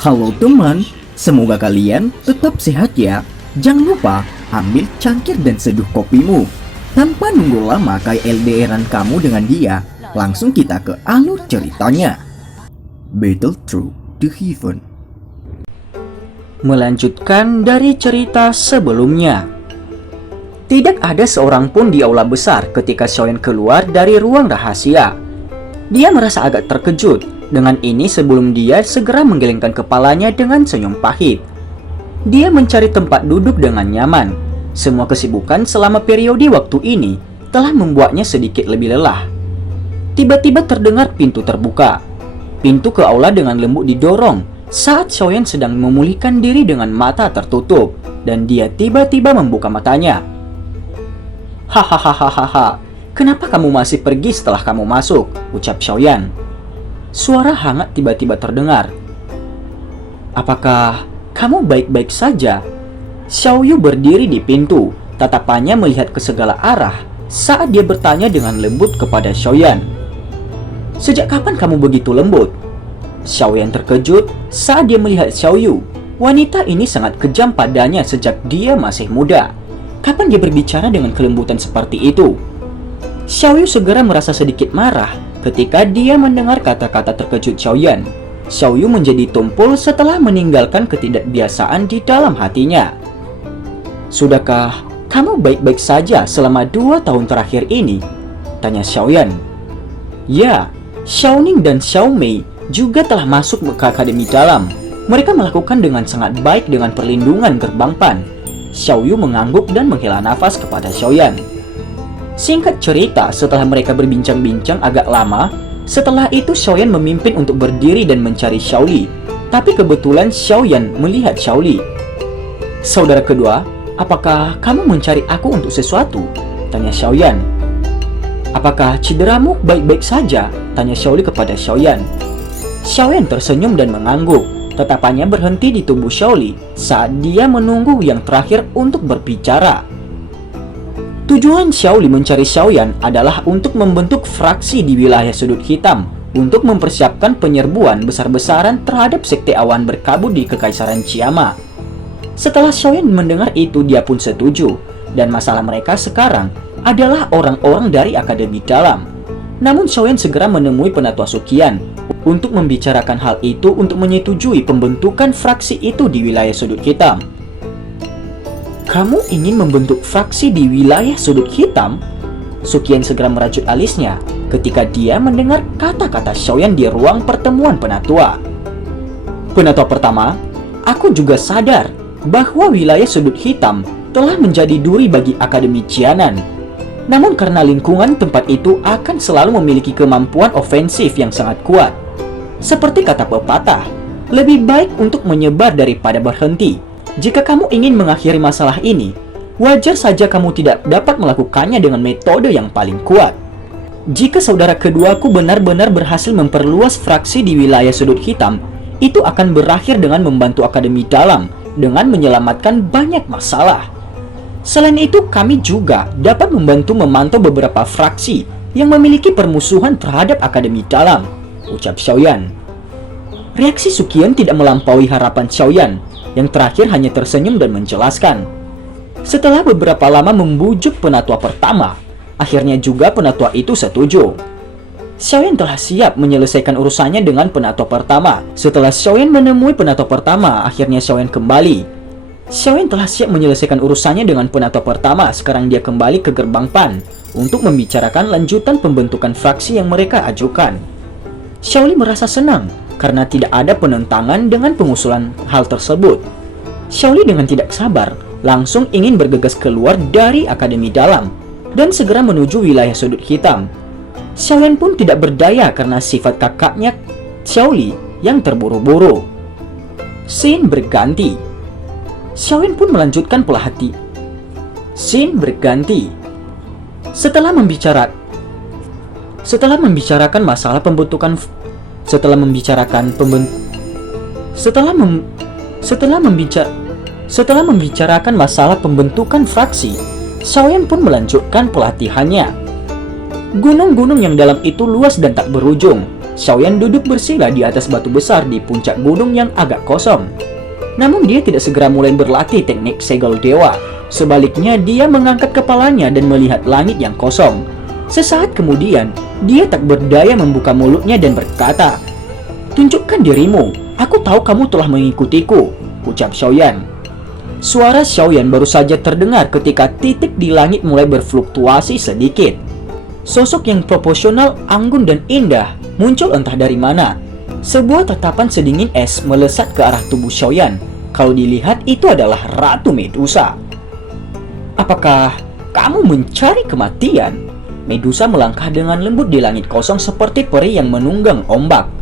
Halo teman, semoga kalian tetap sehat ya. Jangan lupa ambil cangkir dan seduh kopimu. Tanpa nunggu lama kayak LDRan kamu dengan dia, langsung kita ke alur ceritanya. Battle Through the Heaven. Melanjutkan dari cerita sebelumnya. Tidak ada seorang pun di aula besar ketika Xiaoyan keluar dari ruang rahasia. Dia merasa agak terkejut. Dengan ini sebelum dia segera menggelengkan kepalanya dengan senyum pahit. Dia mencari tempat duduk dengan nyaman. Semua kesibukan selama periode waktu ini telah membuatnya sedikit lebih lelah. Tiba-tiba terdengar pintu terbuka. Pintu ke aula dengan lembut didorong saat Xiaoyan sedang memulihkan diri dengan mata tertutup, dan dia tiba-tiba membuka matanya. Hahaha, kenapa kamu masih pergi setelah kamu masuk? Ucap Xiaoyan. Suara hangat tiba-tiba terdengar. Apakah kamu baik-baik saja? Xiaoyu berdiri di pintu, tatapannya melihat ke segala arah saat dia bertanya dengan lembut kepada Xiaoyan. Sejak kapan kamu begitu lembut? Xiaoyan terkejut saat dia melihat Xiaoyu. Wanita ini sangat kejam padanya sejak dia masih muda. Kapan dia berbicara dengan kelembutan seperti itu? Xiaoyu segera merasa sedikit marah ketika dia mendengar kata-kata terkejut Xiaoyan. Xiaoyu menjadi tumpul setelah meninggalkan ketidakbiasaan di dalam hatinya. Sudahkah kamu baik-baik saja selama 2 tahun terakhir ini? Tanya Xiaoyan. Ya, Xiaoning dan Xiaomei juga telah masuk ke akademi dalam. Mereka melakukan dengan sangat baik dengan perlindungan gerbang Pan. Xiaoyu mengangguk dan menghela nafas kepada Xiaoyan. Singkat cerita, setelah mereka berbincang-bincang agak lama, setelah itu Xiaoyan memimpin untuk berdiri dan mencari Xiaoli. Tapi kebetulan Xiaoyan melihat Xiaoli. Saudara kedua, apakah kamu mencari aku untuk sesuatu? Tanya Xiaoyan. Apakah cederamu baik-baik saja? Tanya Xiaoli kepada Xiaoyan. Xiaoyan tersenyum dan mengangguk. Tatapannya berhenti di tubuh Xiaoli saat dia menunggu yang terakhir untuk berbicara. Tujuan Xiaoli mencari Xiaoyan adalah untuk membentuk fraksi di wilayah sudut hitam untuk mempersiapkan penyerbuan besar-besaran terhadap sekte awan berkabut di Kekaisaran Chiama. Setelah Xiaoyan mendengar itu, dia pun setuju, dan masalah mereka sekarang adalah orang-orang dari Akademi Dalam. Namun Xiaoyan segera menemui Penatua Suqian untuk membicarakan hal itu untuk menyetujui pembentukan fraksi itu di wilayah sudut hitam. Kamu ingin membentuk fraksi di wilayah sudut hitam? Suqian segera merajut alisnya ketika dia mendengar kata-kata Xiaoyan di ruang pertemuan penatua. Penatua pertama, aku juga sadar bahwa wilayah sudut hitam telah menjadi duri bagi Akademi Jianan. Namun karena lingkungan tempat itu akan selalu memiliki kemampuan ofensif yang sangat kuat. Seperti kata pepatah, lebih baik untuk menyebar daripada berhenti. Jika kamu ingin mengakhiri masalah ini, wajar saja kamu tidak dapat melakukannya dengan metode yang paling kuat. Jika saudara keduaku benar-benar berhasil memperluas fraksi di wilayah sudut hitam, itu akan berakhir dengan membantu Akademi Dalam dengan menyelamatkan banyak masalah. Selain itu, kami juga dapat membantu memantau beberapa fraksi yang memiliki permusuhan terhadap Akademi Dalam, ucap Xiaoyan. Reaksi Suqian tidak melampaui harapan Xiaoyan. Yang terakhir hanya tersenyum dan menjelaskan. Setelah beberapa lama membujuk penatua pertama, akhirnya juga penatua itu setuju. Xiaoyan telah siap menyelesaikan urusannya dengan penatua pertama. Setelah Xiaoyan menemui penatua pertama, akhirnya Xiaoyan kembali. Xiaoyan telah siap menyelesaikan urusannya dengan penatua pertama. Sekarang dia kembali ke gerbang Pan untuk membicarakan lanjutan pembentukan fraksi yang mereka ajukan. Xiaoli merasa senang karena tidak ada penentangan dengan pengusulan hal tersebut. Xiaoli dengan tidak sabar langsung ingin bergegas keluar dari Akademi Dalam dan segera menuju wilayah sudut hitam. Xiaoyan pun tidak berdaya karena sifat kakaknya Xiaoli yang terburu-buru. Scene berganti. Xiaoyan pun melanjutkan pelahati. Scene berganti. Setelah membicarakan masalah pembentukan Setelah membicarakan masalah pembentukan fraksi, Xiaoyan pun melanjutkan pelatihannya. Gunung-gunung yang dalam itu luas dan tak berujung. Xiaoyan duduk bersila di atas batu besar di puncak gunung yang agak kosong. Namun dia tidak segera mulai berlatih teknik segel dewa. Sebaliknya, dia mengangkat kepalanya dan melihat langit yang kosong. Sesaat kemudian, dia tak berdaya membuka mulutnya dan berkata, "Tunjukkan dirimu, aku tahu kamu telah mengikutiku," ucap Xiaoyan. Suara Xiaoyan baru saja terdengar ketika titik di langit mulai berfluktuasi sedikit. Sosok yang proporsional, anggun dan indah muncul entah dari mana. Sebuah tatapan sedingin es melesat ke arah tubuh Xiaoyan. Kalau dilihat, itu adalah Ratu Medusa. "Apakah kamu mencari kematian?" Medusa melangkah dengan lembut di langit kosong seperti peri yang menunggang ombak.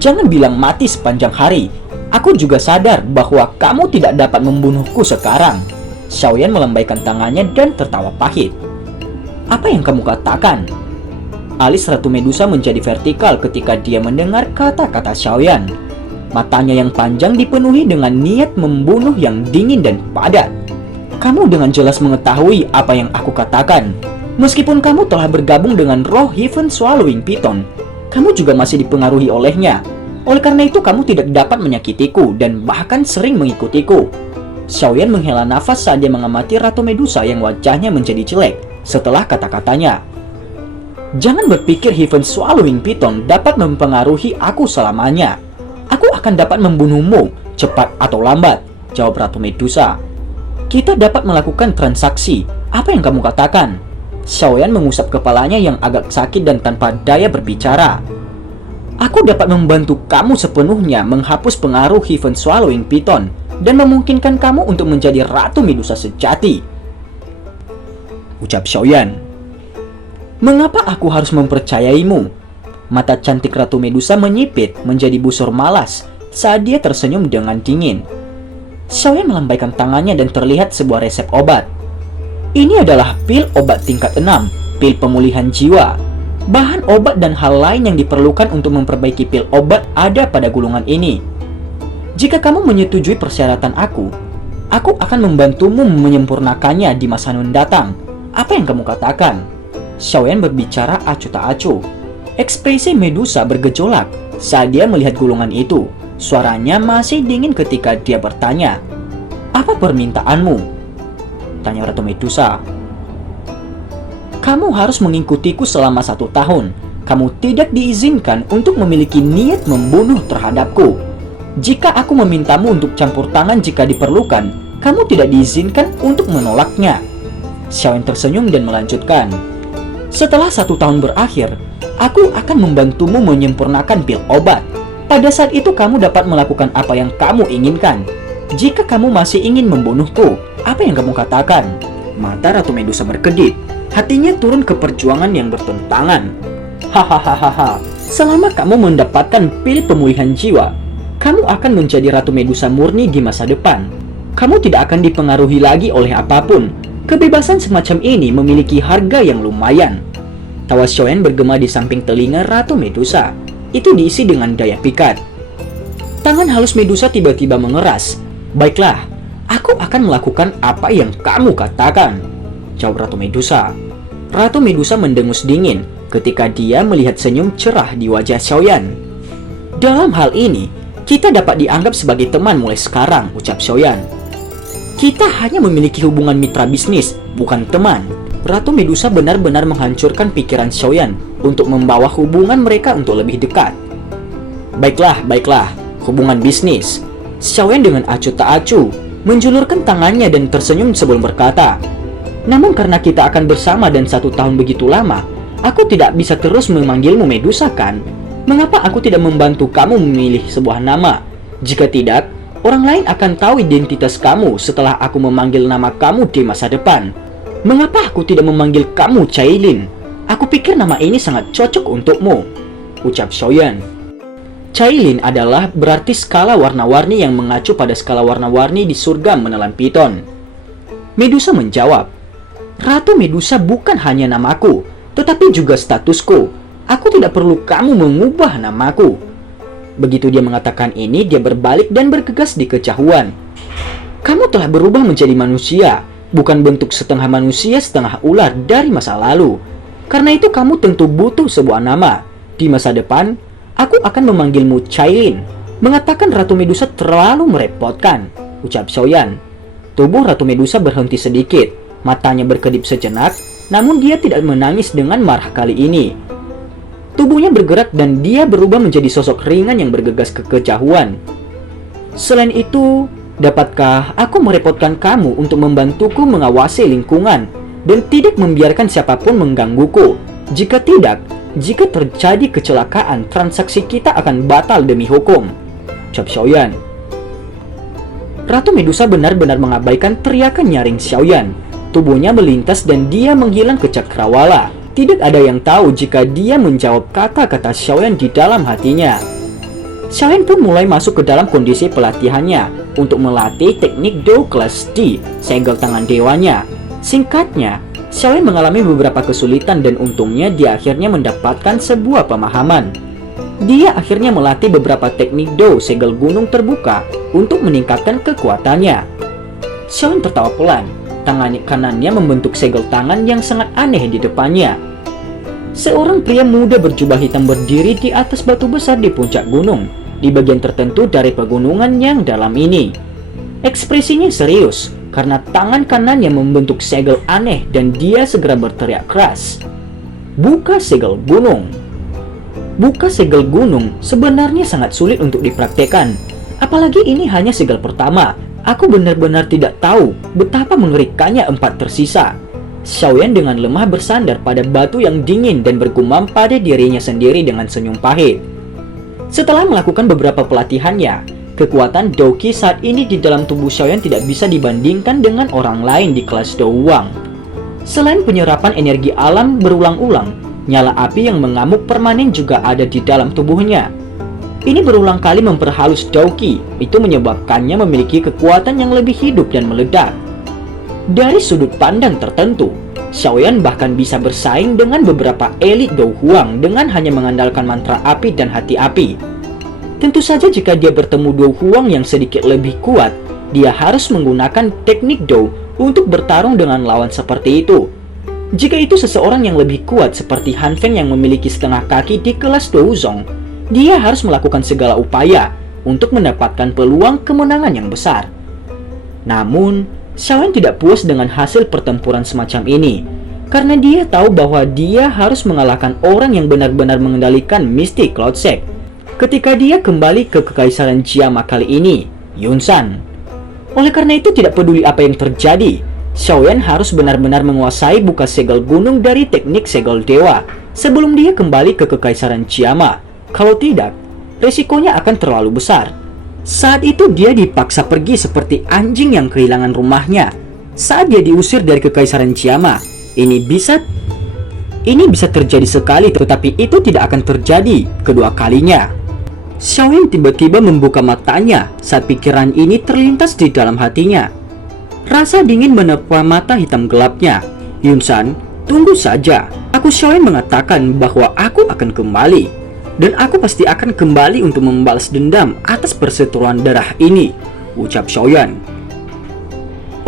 "Jangan bilang mati sepanjang hari. Aku juga sadar bahwa kamu tidak dapat membunuhku sekarang." Xiaoyan melambaikan tangannya dan tertawa pahit. "Apa yang kamu katakan?" Alis Ratu Medusa menjadi vertikal ketika dia mendengar kata-kata Xiaoyan. Matanya yang panjang dipenuhi dengan niat membunuh yang dingin dan padat. "Kamu dengan jelas mengetahui apa yang aku katakan. Meskipun kamu telah bergabung dengan roh Heaven Swallowing Python, kamu juga masih dipengaruhi olehnya. Oleh karena itu kamu tidak dapat menyakitiku dan bahkan sering mengikutiku." Xiaoyan menghela nafas saat dia mengamati Ratu Medusa yang wajahnya menjadi jelek setelah kata-katanya. "Jangan berpikir Heaven Swallowing Python dapat mempengaruhi aku selamanya. Aku akan dapat membunuhmu, cepat atau lambat," jawab Ratu Medusa. "Kita dapat melakukan transaksi. Apa yang kamu katakan?" Xiaoyan mengusap kepalanya yang agak sakit dan tanpa daya berbicara. "Aku dapat membantu kamu sepenuhnya menghapus pengaruh Heaven Swallowing Python dan memungkinkan kamu untuk menjadi Ratu Medusa sejati," ucap Xiaoyan. "Mengapa aku harus mempercayaimu?" Mata cantik Ratu Medusa menyipit menjadi busur malas saat dia tersenyum dengan dingin. Xiaoyan melambaikan tangannya dan terlihat sebuah resep obat. Ini adalah pil obat tingkat 6, pil pemulihan jiwa. Bahan obat dan hal lain yang diperlukan untuk memperbaiki pil obat ada pada gulungan ini. Jika kamu menyetujui persyaratan aku akan membantumu menyempurnakannya di masa mendatang. Apa yang kamu katakan?" Xiaoyan berbicara acuh tak acuh. Ekspresi Medusa bergejolak saat dia melihat gulungan itu. Suaranya masih dingin ketika dia bertanya, "Apa permintaanmu?" tanya Ratu Medusa. "Kamu harus mengikutiku selama 1 tahun. Kamu tidak diizinkan untuk memiliki niat membunuh terhadapku. Jika aku memintamu untuk campur tangan jika diperlukan, kamu tidak diizinkan untuk menolaknya." Xiaoyan tersenyum dan melanjutkan, "Setelah 1 tahun berakhir, aku akan membantumu menyempurnakan pil obat. Pada saat itu kamu dapat melakukan apa yang kamu inginkan. Jika kamu masih ingin membunuhku, apa yang kamu katakan?" Mata Ratu Medusa berkedip. Hatinya turun ke perjuangan yang bertentangan. "Hahaha, selama kamu mendapatkan pil pemulihan jiwa, kamu akan menjadi Ratu Medusa murni di masa depan. Kamu tidak akan dipengaruhi lagi oleh apapun. Kebebasan semacam ini memiliki harga yang lumayan." Tawa Xiaoyan bergema di samping telinga Ratu Medusa. Itu diisi dengan daya pikat. Tangan halus Medusa tiba-tiba mengeras. "Baiklah, aku akan melakukan apa yang kamu katakan," jawab Ratu Medusa. Ratu Medusa mendengus dingin ketika dia melihat senyum cerah di wajah Xiaoyan. "Dalam hal ini, kita dapat dianggap sebagai teman mulai sekarang," ucap Xiaoyan. "Kita hanya memiliki hubungan mitra bisnis, bukan teman." Ratu Medusa benar-benar menghancurkan pikiran Xiaoyan untuk membawa hubungan mereka untuk lebih dekat. Baiklah, hubungan bisnis." Xiaoyan dengan acuh tak acuh menjulurkan tangannya dan tersenyum sebelum berkata, "Namun karena kita akan bersama dan 1 tahun begitu lama, aku tidak bisa terus memanggilmu Medusa kan? Mengapa aku tidak membantu kamu memilih sebuah nama? Jika tidak, orang lain akan tahu identitas kamu setelah aku memanggil nama kamu di masa depan. Mengapa aku tidak memanggil kamu Cailin? Aku pikir nama ini sangat cocok untukmu," ucap Xiaoyan. Cailin adalah berarti skala warna-warni yang mengacu pada skala warna-warni di surga menelan piton. Medusa menjawab, "Ratu Medusa bukan hanya namaku, tetapi juga statusku. Aku tidak perlu kamu mengubah namaku." Begitu dia mengatakan ini, dia berbalik dan bergegas di kejauhan. "Kamu telah berubah menjadi manusia, bukan bentuk setengah manusia setengah ular dari masa lalu. Karena itu kamu tentu butuh sebuah nama. Di masa depan, aku akan memanggilmu Cailin. Mengatakan Ratu Medusa terlalu merepotkan, ucap Xiaoyan. Tubuh Ratu Medusa berhenti sedikit, matanya berkedip sejenak, namun dia tidak menangis dengan marah kali ini. Tubuhnya bergerak dan dia berubah menjadi sosok ringan yang bergegas ke kejauhan. Selain itu, dapatkah aku merepotkan kamu untuk membantuku mengawasi lingkungan dan tidak membiarkan siapapun menggangguku? Jika tidak, jika terjadi kecelakaan, transaksi kita akan batal demi hukum, ucap Xiaoyan. Ratu Medusa benar-benar mengabaikan teriakan nyaring Xiaoyan. Tubuhnya melintas dan dia menghilang ke cakrawala. Tidak ada yang tahu jika dia menjawab kata-kata Xiaoyan di dalam hatinya. Xiaoyan pun mulai masuk ke dalam kondisi pelatihannya untuk melatih teknik Do kelas D, segel tangan dewanya. Singkatnya, Xiaoyan mengalami beberapa kesulitan dan untungnya dia akhirnya mendapatkan sebuah pemahaman. Dia akhirnya melatih beberapa teknik Do segel gunung terbuka untuk meningkatkan kekuatannya. Xiaoyan tertawa pelan, tangan kanannya membentuk segel tangan yang sangat aneh di depannya. Seorang pria muda berjubah hitam berdiri di atas batu besar di puncak gunung, di bagian tertentu dari pegunungan yang dalam ini. Ekspresinya serius, karena tangan kanannya membentuk segel aneh dan dia segera berteriak keras. Buka segel gunung. Buka segel gunung sebenarnya sangat sulit untuk dipraktekkan. Apalagi ini hanya segel pertama. Aku benar-benar tidak tahu betapa mengerikannya 4 tersisa. Xiaoyan dengan lemah bersandar pada batu yang dingin dan bergumam pada dirinya sendiri dengan senyum pahit. Setelah melakukan beberapa pelatihannya, kekuatan Douqi saat ini di dalam tubuh Xiaoyan tidak bisa dibandingkan dengan orang lain di kelas Douwang. Selain penyerapan energi alam berulang-ulang, nyala api yang mengamuk permanen juga ada di dalam tubuhnya. Ini berulang kali memperhalus Douqi, itu menyebabkannya memiliki kekuatan yang lebih hidup dan meledak. Dari sudut pandang tertentu, Xiaoyan bahkan bisa bersaing dengan beberapa elit Dou Huang dengan hanya mengandalkan mantra api dan hati api. Tentu saja jika dia bertemu Dou Huang yang sedikit lebih kuat, dia harus menggunakan teknik Dou untuk bertarung dengan lawan seperti itu. Jika itu seseorang yang lebih kuat seperti Han Feng yang memiliki setengah kaki di kelas Douzong, dia harus melakukan segala upaya untuk mendapatkan peluang kemenangan yang besar. Namun, Xiaoyan tidak puas dengan hasil pertempuran semacam ini, karena dia tahu bahwa dia harus mengalahkan orang yang benar-benar mengendalikan Mystic Cloud Sect. Ketika dia kembali ke Kekaisaran Jiama kali ini, Yunsan. Oleh karena itu tidak peduli apa yang terjadi, Xiaoyan harus benar-benar menguasai buka segel gunung dari teknik segel dewa sebelum dia kembali ke Kekaisaran Jiama. Kalau tidak, resikonya akan terlalu besar. Saat itu dia dipaksa pergi seperti anjing yang kehilangan rumahnya. Saat dia diusir dari Kekaisaran Jiama, ini bisa terjadi sekali, tetapi itu tidak akan terjadi kedua kalinya. Xiaoyan tiba-tiba membuka matanya saat pikiran ini terlintas di dalam hatinya. Rasa dingin menerpa mata hitam gelapnya. Yunsan, tunggu saja. Aku Xiaoyan mengatakan bahwa aku akan kembali. Dan aku pasti akan kembali untuk membalas dendam atas perseteruan darah ini, ucap Xiaoyan.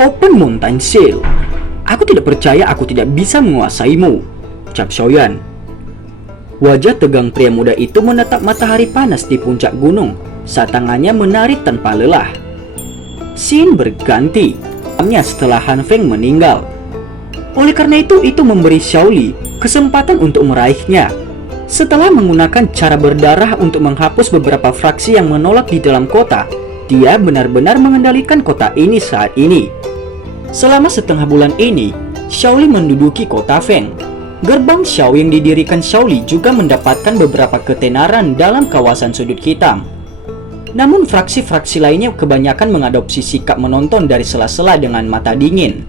Open Mountain Seal. Aku tidak percaya aku tidak bisa menguasaimu, ucap Xiaoyan. Wajah tegang pria muda itu menatap matahari panas di puncak gunung saat tangannya menarik tanpa lelah. Scene berganti setelah Han Feng meninggal. Oleh karena itu memberi Xiaoli kesempatan untuk meraihnya. Setelah menggunakan cara berdarah untuk menghapus beberapa fraksi yang menolak di dalam kota, dia benar-benar mengendalikan kota ini saat ini. Selama setengah bulan ini, Xiaoli menduduki kota Feng. Gerbang Xiao yang didirikan Xiaoli juga mendapatkan beberapa ketenaran dalam kawasan sudut hitam. Namun fraksi-fraksi lainnya kebanyakan mengadopsi sikap menonton dari sela-sela dengan mata dingin.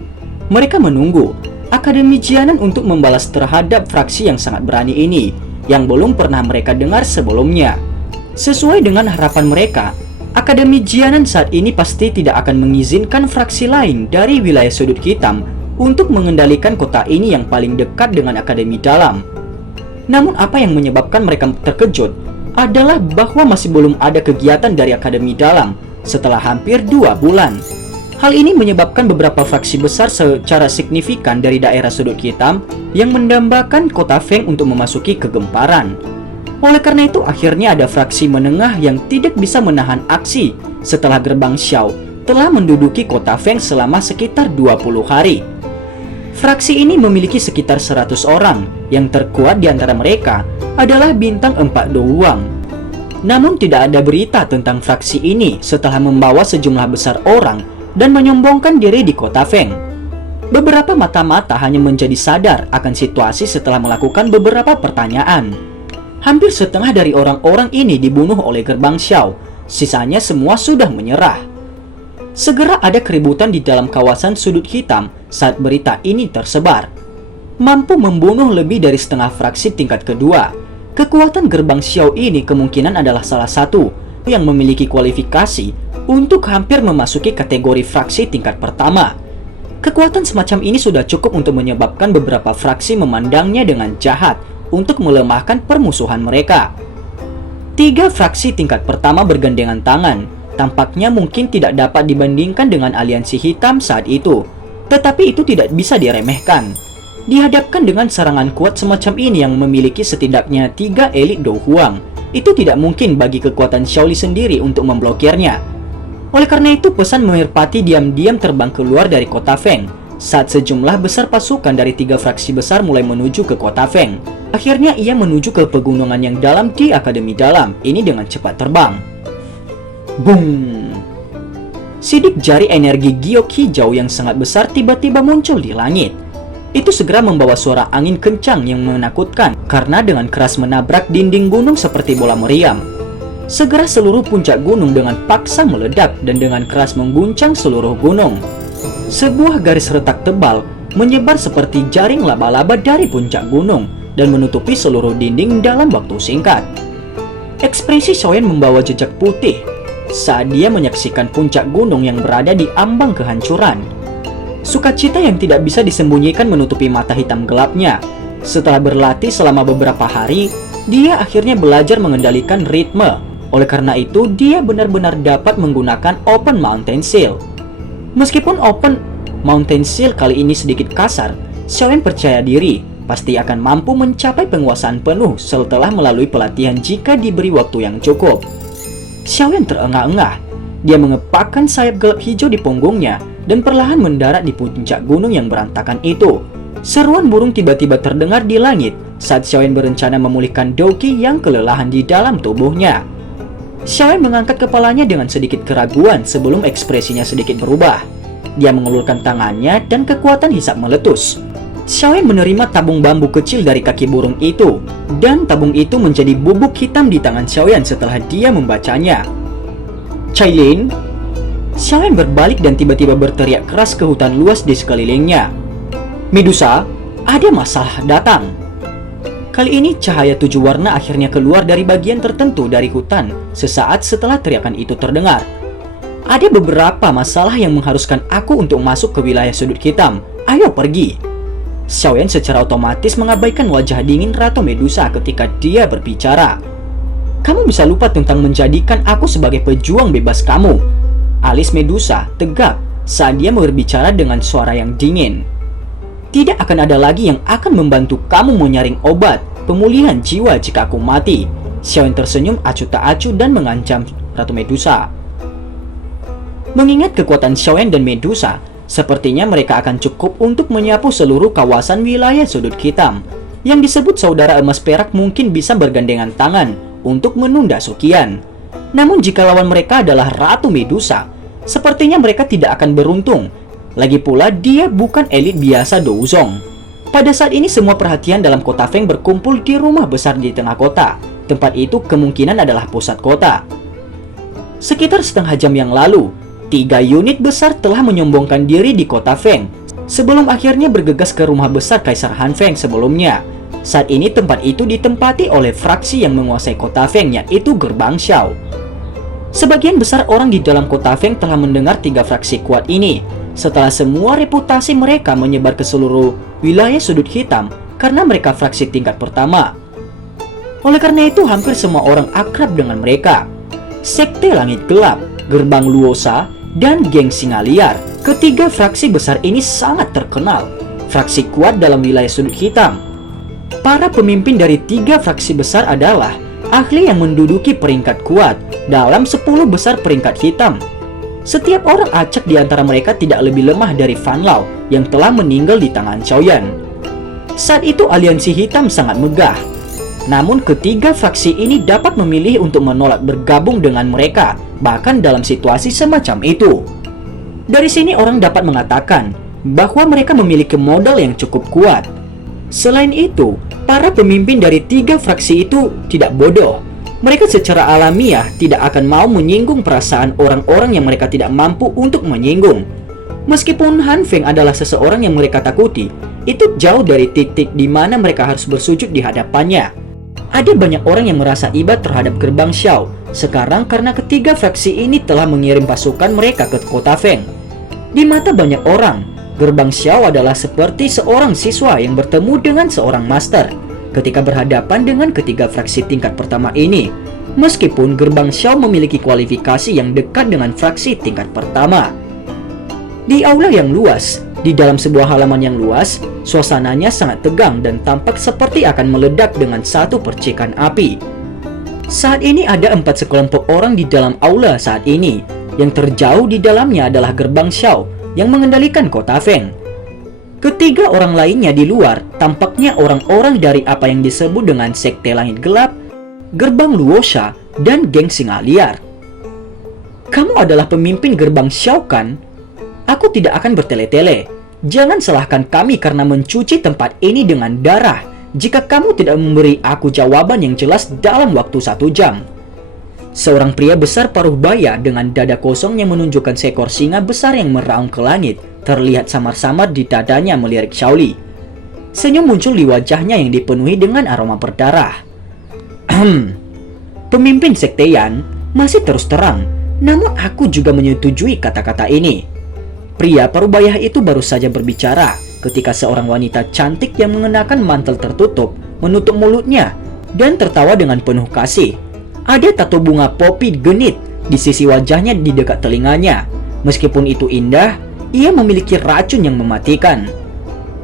Mereka menunggu Akademi Jianan untuk membalas terhadap fraksi yang sangat berani ini, yang belum pernah mereka dengar sebelumnya. Sesuai dengan harapan mereka, Akademi Jianan saat ini pasti tidak akan mengizinkan fraksi lain dari wilayah sudut hitam untuk mengendalikan kota ini yang paling dekat dengan Akademi Dalam. Namun apa yang menyebabkan mereka terkejut adalah bahwa masih belum ada kegiatan dari Akademi Dalam setelah hampir 2 bulan. Hal ini menyebabkan beberapa fraksi besar secara signifikan dari daerah sudut hitam yang mendambakan kota Feng untuk memasuki kegemparan. Oleh karena itu, akhirnya ada fraksi menengah yang tidak bisa menahan aksi setelah gerbang Xiao telah menduduki kota Feng selama sekitar 20 hari. Fraksi ini memiliki sekitar 100 orang, yang terkuat di antara mereka adalah bintang 4 Douwang. Namun tidak ada berita tentang fraksi ini setelah membawa sejumlah besar orang dan menyombongkan diri di kota Feng. Beberapa mata-mata hanya menjadi sadar akan situasi setelah melakukan beberapa pertanyaan. Hampir setengah dari orang-orang ini dibunuh oleh gerbang Xiao, sisanya semua sudah menyerah. Segera ada keributan di dalam kawasan sudut hitam saat berita ini tersebar. Mampu membunuh lebih dari setengah fraksi tingkat kedua. Kekuatan gerbang Xiao ini kemungkinan adalah salah satu yang memiliki kualifikasi untuk hampir memasuki kategori fraksi tingkat pertama. Kekuatan semacam ini sudah cukup untuk menyebabkan beberapa fraksi memandangnya dengan jahat untuk melemahkan permusuhan mereka. 3 fraksi tingkat pertama bergandengan tangan, tampaknya mungkin tidak dapat dibandingkan dengan aliansi hitam saat itu, tetapi itu tidak bisa diremehkan. Dihadapkan dengan serangan kuat semacam ini yang memiliki setidaknya 3 elit Douwang, itu tidak mungkin bagi kekuatan Xiaoli sendiri untuk memblokirnya. Oleh karena itu, pesan Merpati diam-diam terbang keluar dari kota Feng saat sejumlah besar pasukan dari 3 fraksi besar mulai menuju ke kota Feng. Akhirnya ia menuju ke pegunungan yang dalam di Akademi Dalam ini dengan cepat terbang. Boom! Sidik jari energi giok hijau yang sangat besar tiba-tiba muncul di langit. Itu segera membawa suara angin kencang yang menakutkan karena dengan keras menabrak dinding gunung seperti bola meriam. Segera seluruh puncak gunung dengan paksa meledak dan dengan keras mengguncang seluruh gunung. Sebuah garis retak tebal menyebar seperti jaring laba-laba dari puncak gunung dan menutupi seluruh dinding dalam waktu singkat. Ekspresi Xiaoyan membawa jejak putih saat dia menyaksikan puncak gunung yang berada di ambang kehancuran. Sukacita yang tidak bisa disembunyikan menutupi mata hitam gelapnya. Setelah berlatih selama beberapa hari, dia akhirnya belajar mengendalikan ritme. Oleh karena itu, dia benar-benar dapat menggunakan Open Mountain Seal. Meskipun Open Mountain Seal kali ini sedikit kasar, Xiaoyan percaya diri pasti akan mampu mencapai penguasaan penuh setelah melalui pelatihan jika diberi waktu yang cukup. Xiaoyan terengah-engah. Dia mengepakkan sayap gelap hijau di punggungnya dan perlahan mendarat di puncak gunung yang berantakan itu. Seruan burung tiba-tiba terdengar di langit saat Xiaoyan berencana memulihkan Douqi yang kelelahan di dalam tubuhnya. Xiaoyan mengangkat kepalanya dengan sedikit keraguan sebelum ekspresinya sedikit berubah. Dia mengulurkan tangannya dan kekuatan hisap meletus. Xiaoyan menerima tabung bambu kecil dari kaki burung itu, dan tabung itu menjadi bubuk hitam di tangan Xiaoyan setelah dia membacanya. Cailin. Xiaoyan berbalik dan tiba-tiba berteriak keras ke hutan luas di sekelilingnya. Medusa, ada masalah datang. Kali ini cahaya 7 warna akhirnya keluar dari bagian tertentu dari hutan sesaat setelah teriakan itu terdengar. Ada beberapa masalah yang mengharuskan aku untuk masuk ke wilayah sudut hitam. Ayo pergi. Xiaoyan secara otomatis mengabaikan wajah dingin Ratu Medusa ketika dia berbicara. Kamu bisa lupa tentang menjadikan aku sebagai pejuang bebas kamu. Alis Medusa tegap saat dia berbicara dengan suara yang dingin. Tidak akan ada lagi yang akan membantu kamu menyaring obat pemulihan jiwa jika aku mati. Xiaoyan tersenyum acuh tak acuh dan mengancam Ratu Medusa. Mengingat kekuatan Xiaoyan dan Medusa, sepertinya mereka akan cukup untuk menyapu seluruh kawasan wilayah sudut hitam. Yang disebut saudara emas perak mungkin bisa bergandengan tangan untuk menunda Suqian. Namun jika lawan mereka adalah Ratu Medusa, sepertinya mereka tidak akan beruntung. Lagi pula dia bukan elit biasa Douzong. Pada saat ini semua perhatian dalam kota Feng berkumpul di rumah besar di tengah kota. Tempat itu kemungkinan adalah pusat kota. Sekitar setengah jam yang lalu, 3 unit besar telah menyombongkan diri di kota Feng sebelum akhirnya bergegas ke rumah besar Kaisar Han Feng sebelumnya. Saat ini tempat itu ditempati oleh fraksi yang menguasai kota Feng, yaitu Gerbang Xiao. Sebagian besar orang di dalam kota Feng telah mendengar 3 fraksi kuat ini setelah semua reputasi mereka menyebar ke seluruh wilayah sudut hitam karena mereka fraksi tingkat pertama. Oleh karena itu hampir semua orang akrab dengan mereka. Sekte Langit Gelap, Gerbang Luosa, dan Geng Singa Liar. Ketiga fraksi besar ini sangat terkenal, fraksi kuat dalam wilayah sudut hitam. Para pemimpin dari 3 fraksi besar adalah ahli yang menduduki peringkat kuat dalam 10 besar peringkat hitam. Setiap orang acak di antara mereka tidak lebih lemah dari Fan Lao yang telah meninggal di tangan Xiaoyan. Saat itu aliansi hitam sangat megah. Namun ketiga fraksi ini dapat memilih untuk menolak bergabung dengan mereka, bahkan dalam situasi semacam itu. Dari sini orang dapat mengatakan bahwa mereka memiliki modal yang cukup kuat. Selain itu, para pemimpin dari tiga fraksi itu tidak bodoh. Mereka secara alamiah tidak akan mau menyinggung perasaan orang-orang yang mereka tidak mampu untuk menyinggung. Meskipun Han Feng adalah seseorang yang mereka takuti, itu jauh dari titik di mana mereka harus bersujud di hadapannya. Ada banyak orang yang merasa iba terhadap gerbang Xiao sekarang karena ketiga fraksi ini telah mengirim pasukan mereka ke kota Feng. Di mata banyak orang, gerbang Xiao adalah seperti seorang siswa yang bertemu dengan seorang master ketika berhadapan dengan ketiga fraksi tingkat pertama ini. Meskipun gerbang Xiao memiliki kualifikasi yang dekat dengan fraksi tingkat pertama. Di aula yang luas, di dalam sebuah halaman yang luas, suasananya sangat tegang dan tampak seperti akan meledak dengan satu percikan api. Saat ini ada 4 sekelompok orang di dalam aula saat ini. Yang terjauh di dalamnya adalah gerbang Xiao yang mengendalikan kota Feng. Ketiga orang lainnya di luar tampaknya orang-orang dari apa yang disebut dengan Sekte Langit Gelap, Gerbang Luosha, dan Geng Singa Liar. Kamu adalah pemimpin gerbang Xiao kan? Aku tidak akan bertele-tele. Jangan salahkan kami karena mencuci tempat ini dengan darah jika kamu tidak memberi aku jawaban yang jelas dalam waktu 1 jam. Seorang pria besar paruh baya dengan dada kosong yang menunjukkan seekor singa besar yang meraung ke langit terlihat samar-samar di dadanya melirik Xiaoli. Senyum muncul di wajahnya yang dipenuhi dengan aroma berdarah. Pemimpin Sekte Yan masih terus terang, namun aku juga menyetujui kata-kata ini. Pria parubaya itu baru saja berbicara ketika seorang wanita cantik yang mengenakan mantel tertutup menutup mulutnya dan tertawa dengan penuh kasih. Ada tato bunga popi genit di sisi wajahnya di dekat telinganya. Meskipun itu indah, ia memiliki racun yang mematikan.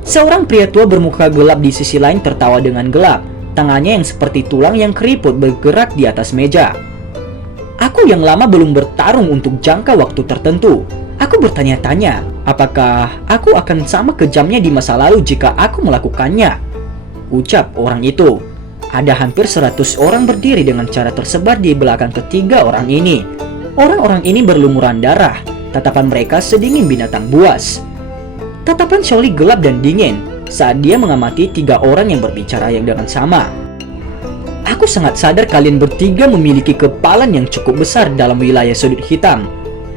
Seorang pria tua bermuka gelap di sisi lain tertawa dengan gelap. Tangannya yang seperti tulang yang keriput bergerak di atas meja. Aku yang lama belum bertarung untuk jangka waktu tertentu. Aku bertanya-tanya, apakah aku akan sama kejamnya di masa lalu jika aku melakukannya? Ucap orang itu. Ada hampir 100 orang berdiri dengan cara tersebar di belakang ketiga orang ini. Orang-orang ini berlumuran darah. Tatapan mereka sedingin binatang buas. Tatapan Xiaoli gelap dan dingin saat dia mengamati 3 orang yang berbicara yang dengan sama. Aku sangat sadar kalian bertiga memiliki kepalan yang cukup besar dalam wilayah sudut hitam.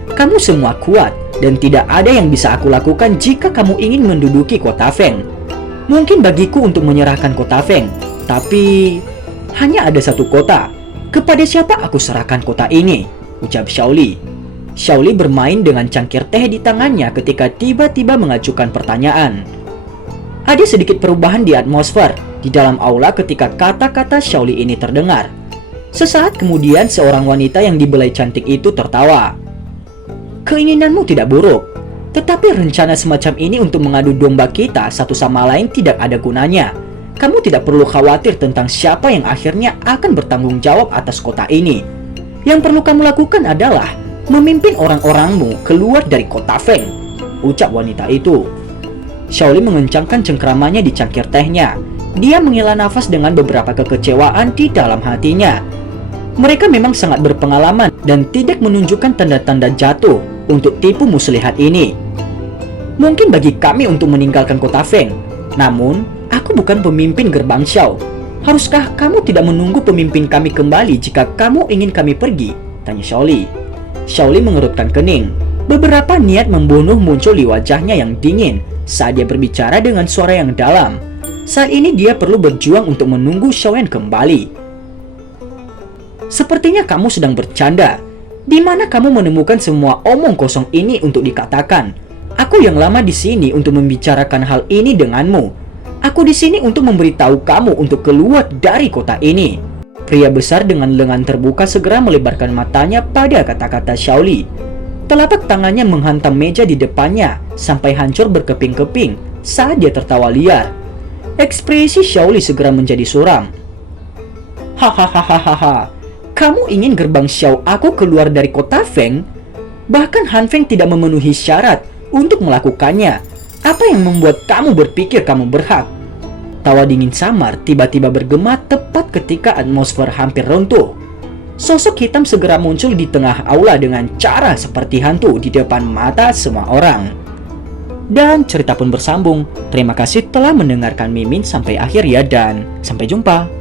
Kamu semua kuat dan tidak ada yang bisa aku lakukan jika kamu ingin menduduki kota Feng. Mungkin bagiku untuk menyerahkan kota Feng, tapi hanya ada satu kota. Kepada siapa aku serahkan kota ini? Ucap Xiaoli. Xiaoli bermain dengan cangkir teh di tangannya ketika tiba-tiba mengajukan pertanyaan. Ada sedikit perubahan di atmosfer di dalam aula ketika kata-kata Xiaoli ini terdengar. Sesaat kemudian seorang wanita yang dibelai cantik itu tertawa. Keinginanmu tidak buruk, tetapi rencana semacam ini untuk mengadu domba kita satu sama lain tidak ada gunanya. Kamu tidak perlu khawatir tentang siapa yang akhirnya akan bertanggung jawab atas kota ini. Yang perlu kamu lakukan adalah memimpin orang-orangmu keluar dari kota Feng, ucap wanita itu. Xiaoli mengencangkan cengkramannya di cangkir tehnya. Dia menghela nafas dengan beberapa kekecewaan di dalam hatinya. Mereka memang sangat berpengalaman dan tidak menunjukkan tanda-tanda jatuh untuk tipu muslihat ini. Mungkin bagi kami untuk meninggalkan kota Feng, namun aku bukan pemimpin gerbang Xiao. Haruskah kamu tidak menunggu pemimpin kami kembali jika kamu ingin kami pergi? Tanya Xiaoli. Xiaoli mengerutkan kening. Beberapa niat membunuh muncul di wajahnya yang dingin saat dia berbicara dengan suara yang dalam. Saat ini dia perlu berjuang untuk menunggu Xiaoyan kembali. Sepertinya kamu sedang bercanda. Di mana kamu menemukan semua omong kosong ini untuk dikatakan? Aku yang lama di sini untuk membicarakan hal ini denganmu. Aku di sini untuk memberitahu kamu untuk keluar dari kota ini. Pria besar dengan lengan terbuka segera melebarkan matanya pada kata-kata Xiaoli. Telapak tangannya menghantam meja di depannya sampai hancur berkeping-keping saat dia tertawa liar. Ekspresi Xiaoli segera menjadi suram. Hahaha. Kamu ingin gerbang Xiao aku keluar dari kota Feng? Bahkan Han Feng tidak memenuhi syarat untuk melakukannya. Apa yang membuat kamu berpikir kamu berhak? Tawa dingin samar tiba-tiba bergema tepat ketika atmosfer hampir runtuh. Sosok hitam segera muncul di tengah aula dengan cara seperti hantu di depan mata semua orang. Dan cerita pun bersambung. Terima kasih telah mendengarkan Mimin sampai akhir ya, dan sampai jumpa.